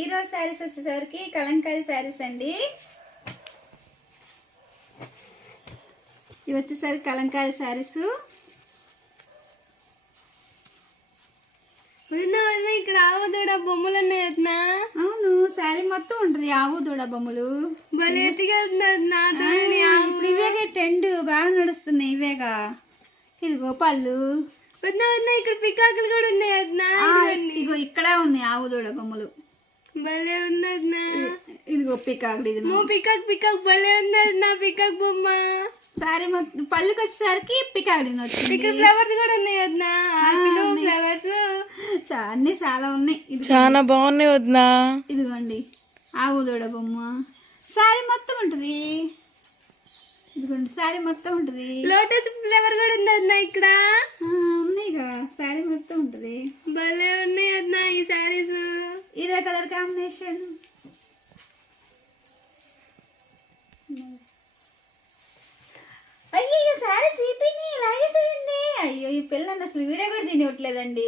ఈరోజు శారీస్ వచ్చేసరికి కలంకారీ శారీస్ అండి. ఇవి వచ్చేసరికి కలంకారీ శారీస్. ఇక్కడ ఆవు దూడ బొమ్మలు ఉన్నాయి వదినా. అవును, శారీ మొత్తం ఉంటుంది ఆవు దూడ బొమ్మలు. భలే ఇప్పుడు ఇవేగా ట్రెండ్ బాగా నడుస్తున్నాయి ఇవేగా. ఇదిగో పళ్ళు వదినా. ఇక్కడ పికాకులు కూడా ఉన్నాయి వదినా. ఇదిగో ఇక్కడ ఉన్నాయి ఆవు దూడ బొమ్మలు. భలే ఉన్నది. ఇదిగో పికాకులు. ఇది పికాక్ భలే ఉంది వదినా. పికాక్ బొమ్మ సారీ మొత్తం పళ్ళుకి వచ్చేసరికి పికాకులు వచ్చింది. ఇక్కడ ఫ్లవర్స్ కూడా ఉన్నాయి వదినా. ఫ్లవర్స్ అన్ని చాలా ఉన్నాయి. చాలా బాగున్నాయి వదినా. ఇదిగోండి ఆవు దూడ బొమ్మ. శారీ మొత్తం ఉంటుంది. ఇదిగోండి శారీ మొత్తం ఉంటుంది. లోటస్ ఫ్లవర్ కూడా ఉంది వదినా. ఇక్కడ ఉన్నాయిగా శారీ మొత్తం ఉంటుంది. భలే ఉన్నాయి వదినా ఈ శారీస్. ఇదే కలర్ కాంబినేషన్. అయ్యో శారీ సీపీని లాగేసేయండి. అయ్యో ఈ పిల్లని అసలు వీడియో కూడా తినవట్లేదండి.